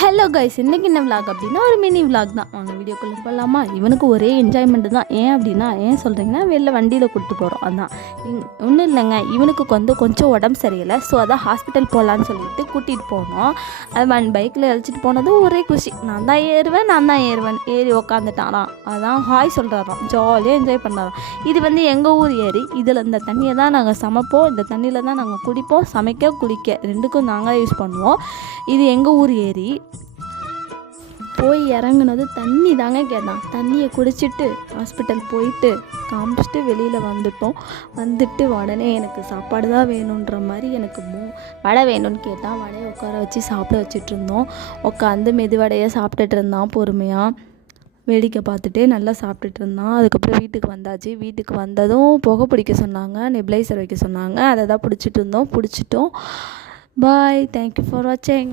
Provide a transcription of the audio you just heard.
Hello guys, இன்றைக்கி என்ன vlog அப்படின்னா ஒரு மினி விலாக் தான். வாங்க வீடியோக்குள்ளே போகலாமா? இவனுக்கு ஒரே என்ஜாய்மெண்ட்டு தான். ஏன் அப்படின்னா, ஏன் சொல்கிறீங்கன்னா, வெளில வண்டியில் கூப்பிட்டு போகிறோம். அதான் ஒன்றும் இல்லைங்க, இவனுக்கு கொஞ்சம் உடம்பு சரியில்லை. ஸோ அதான் ஹாஸ்பிட்டல் போகலான்னு சொல்லிட்டு கூட்டிகிட்டு போனோம். அது பைக்கில் அழைச்சிட்டு போனதும் ஒரே குஷி. நான் தான் ஏறுவேன் ஏறி உக்காந்துட்டாராம். அதான் ஹாய் சொல்கிறாராம், ஜாலியாக என்ஜாய் பண்ணாராம். இது எங்கள் ஊர் ஏரி. இதில் இந்த தண்ணியை தான் நாங்கள் சமைப்போம், இந்த தண்ணியில் தான் நாங்கள் குடிப்போம், சமைக்க குளிக்க ரெண்டுக்கும் நாங்கள் யூஸ் பண்ணுவோம். இது எங்கள் ஊர் ஏரி. போய் இறங்குனது தண்ணி தாங்க கேட்டான். தண்ணியை குடிச்சிட்டு ஹாஸ்பிட்டல் போயிட்டு காமிச்சிட்டு வெளியில் வந்துட்டு உடனே எனக்கு சாப்பாடு தான் வேணுன்ற மாதிரி எனக்கு வடை வேணும்னு கேட்டான். வடையை உட்கார வச்சு சாப்பிட வச்சுட்டு இருந்தோம். உட்காந்து மெதுவடையை சாப்பிட்டுட்டு இருந்தான் பொறுமையாக. வேடிக்கை பார்த்துட்டே நல்லா சாப்பிட்டுட்டு இருந்தான். அதுக்கப்புறம் வீட்டுக்கு வந்தாச்சு. வீட்டுக்கு வந்ததும் புகை பிடிக்க சொன்னாங்க, நெப்ளைசர் வைக்க சொன்னாங்க. அதை தான் பிடிச்சிட்டோம். பாய், தேங்க்யூ ஃபார் வாட்சிங்.